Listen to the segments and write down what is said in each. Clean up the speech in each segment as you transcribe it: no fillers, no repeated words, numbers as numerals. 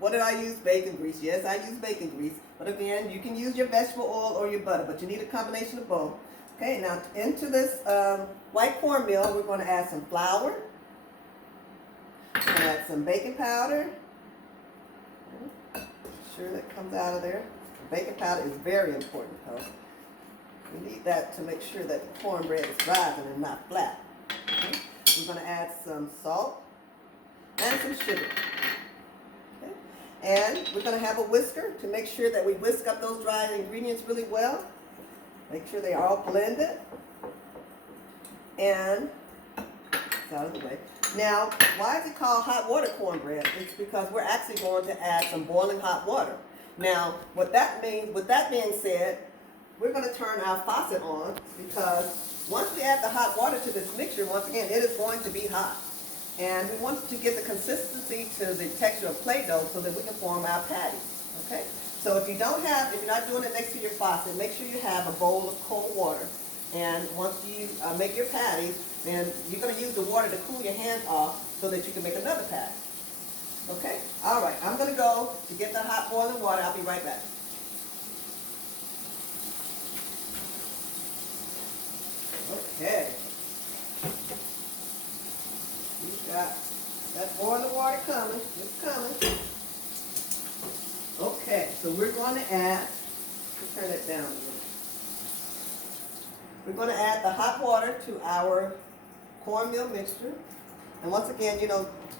What did I use? Bacon grease. Yes, I use bacon grease. But again, you can use your vegetable oil or your butter, but you need a combination of both. Okay, now into this white cornmeal, we're going to add some flour. We're going to add some baking powder. Make sure that comes out of there. Baking powder is very important because we need that to make sure that the cornbread is rising and not flat. Okay. We're going to add some salt and some sugar. Okay. And we're going to have a whisker to make sure that we whisk up those dry ingredients really well. Make sure they are all blended. And it's out of the way. Now, why is it called hot water cornbread? It's because we're actually going to add some boiling hot water. Now, what that means, with that being said, we're going to turn our faucet on because once we add the hot water to this mixture, once again, it is going to be hot. And we want to get the consistency to the texture of Play-Doh so that we can form our patties. Okay? So if you're not doing it next to your faucet, make sure you have a bowl of cold water. And once you make your patties, then you're going to use the water to cool your hands off so that you can make another patty. Okay? All right. I'm going to go to get the hot boiling water. I'll be right back. Okay. We've got that boiling water coming. It's coming. Okay. So we're going to add, turn it down a little. We're going to add the hot water to our cornmeal mixture. And once again,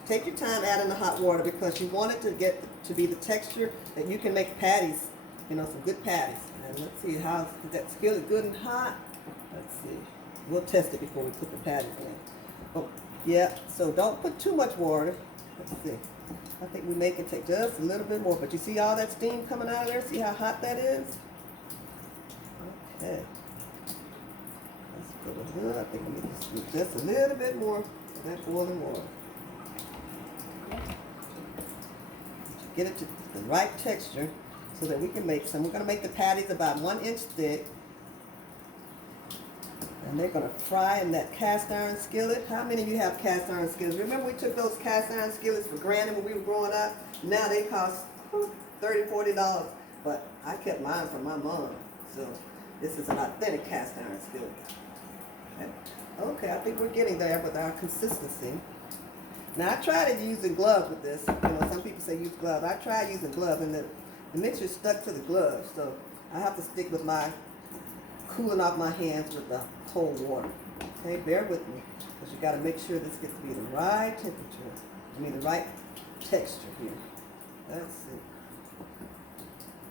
take your time adding the hot water because you want it to get to be the texture that you can make patties, some good patties. And let's see how that skillet good and hot. Let's see. We'll test it before we put the patties in. Oh, yeah. So don't put too much water. Let's see. I think we make it take just a little bit more. But you see all that steam coming out of there? See how hot that is? Okay. I think we need to do just a little bit more of that boiling water. Get it to the right texture so that we can make some. We're going to make the patties about 1 inch thick. And they're going to fry in that cast iron skillet. How many of you have cast iron skillets? Remember we took those cast iron skillets for granted when we were growing up? Now they cost $30, $40. But I kept mine from my mom. So this is an authentic cast iron skillet. Okay, I think we're getting there with our consistency. Now, I tried using gloves with this. Some people say use gloves. I tried using gloves, and the mixture stuck to the gloves. So I have to stick with my cooling off my hands with the cold water. Okay, bear with me, because you got to make sure this gets to be the right temperature. The right texture here. Let's see.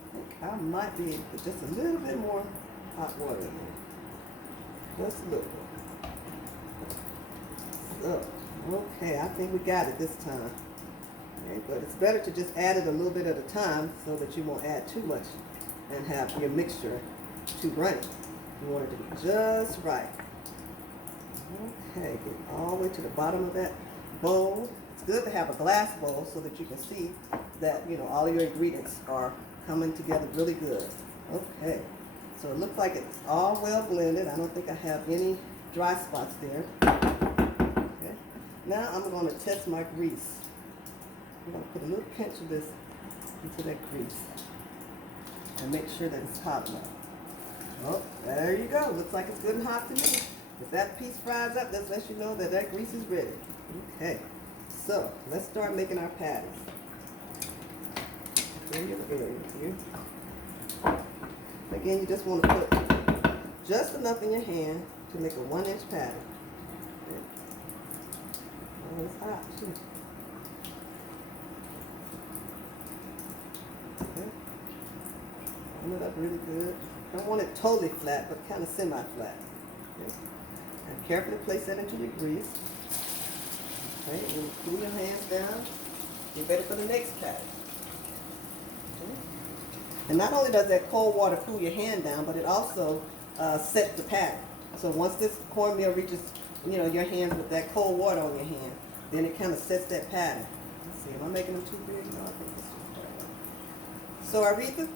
I think I might be able to put just a little bit more hot water in there. Just a little bit. So, okay, I think we got it this time. Okay, but it's better to just add it a little bit at a time so that you won't add too much and have your mixture too runny. You want it to be just right. Okay, get all the way to the bottom of that bowl. It's good to have a glass bowl so that you can see that, all of your ingredients are coming together really good. Okay, so it looks like it's all well blended. I don't think I have any dry spots there. Okay, now I'm going to test my grease. I'm going to put a little pinch of this into that grease and make sure that it's hot enough. Oh, there you go. Looks like it's good and hot to me. If that piece fries up, that lets you know that that grease is ready. Okay, so let's start making our patties. Here. Again, you just want to put just enough in your hand to make a 1 inch patty. Okay. Oh, it's hot too. Okay. Warm it up really good. Don't want it totally flat, but kind of semi-flat. Okay. And carefully place that into your grease. Okay, and then cool your hands down. Get ready for the next patty. Okay. And not only does that cold water cool your hand down, but it also sets the patty. So once this cornmeal reaches, your hands with that cold water on your hand, then it kind of sets that patty. Let's see, am I making them too big? No, I think it's too big. So Aretha,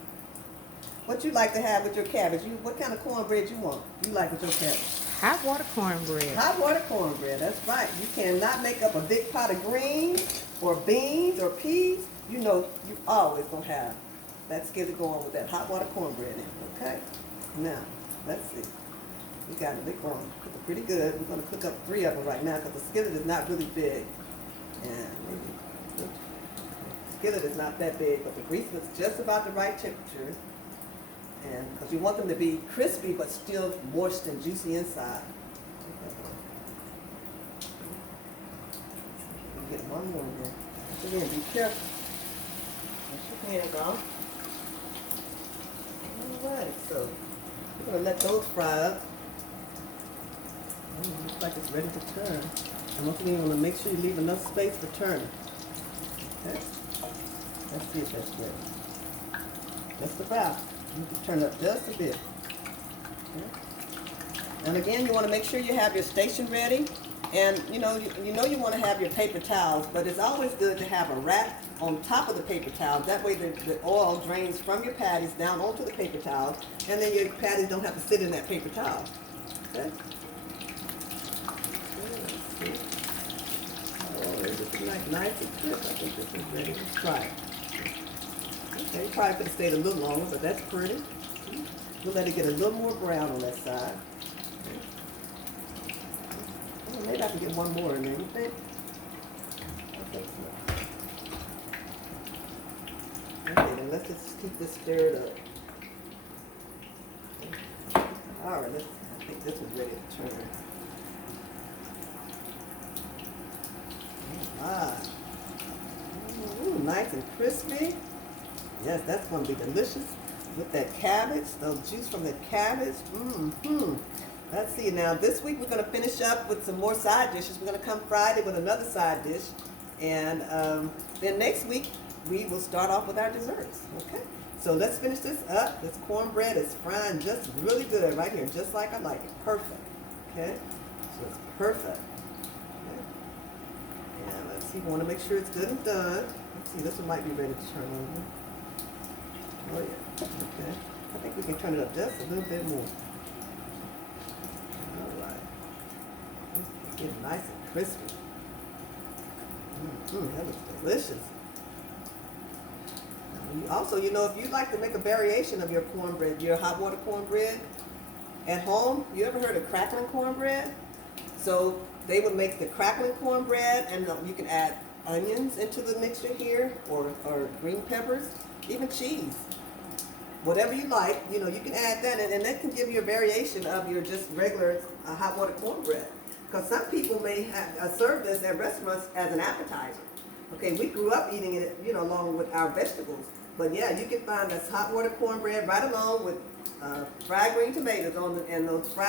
what you like to have with your cabbage? What kind of cornbread you want? You like with your cabbage? Hot water cornbread. Hot water cornbread, that's right. You cannot make up a big pot of greens or beans or peas you know you always gonna have that skillet going with that hot water cornbread in it, okay? Now, let's see. We got it going cooking pretty good. We're gonna cook up 3 of them right now because the skillet is not really big. And maybe the skillet is not that big, but the grease was just about the right temperature. And because we want them to be crispy but still moist and juicy inside. Get one more in there. Again, be careful. Let your hand off. Alright, so we're going to let those fry up. Looks like it's ready to turn. And once again, you want to make sure you leave enough space for turning. Okay? Let's see if that's ready. Just about. You can turn it up just a bit. Okay? And again, you want to make sure you have your station ready. And you know you want to have your paper towels, but it's always good to have a wrap on top of the paper towel. That way the oil drains from your patties down onto the paper towels, and then your patties don't have to sit in that paper towel. Okay? Let's see. Oh, this is nice and crisp. I think this is ready. Let's try it. Okay, you probably could have stayed a little longer, but that's pretty. We'll let it get a little more brown on that side. Well, maybe I can get one more in there, you think? I think so. Okay, then let's just keep this stirred up. Alright, I think this is ready to turn. Alright. Ooh, nice and crispy. Yes, that's going to be delicious with that cabbage, the juice from the cabbage. Let's see, now this week we're going to finish up with some more side dishes. We're going to come Friday with another side dish. And then next week we will start off with our desserts, okay? So let's finish this up. This cornbread is frying just really good right here, just like I like it. Perfect, okay? So it's perfect. Okay. And let's see, we want to make sure it's good and done. Let's see, this one might be ready to turn over. Oh yeah, okay. I think we can turn it up just a little bit more. Alright. It's getting nice and crispy. That looks delicious. Also, you know, if you'd like to make a variation of your cornbread, your hot water cornbread at home, you ever heard of crackling cornbread? So they would make the crackling cornbread, and you can add onions into the mixture here, or green peppers, even cheese. Whatever you like, you know, you can add that, and that can give you a variation of your just regular hot water cornbread. Because some people may serve this at restaurants as an appetizer. Okay, we grew up eating it, you know, along with our vegetables. But yeah, you can find this hot water cornbread right along with fried green tomatoes and those fried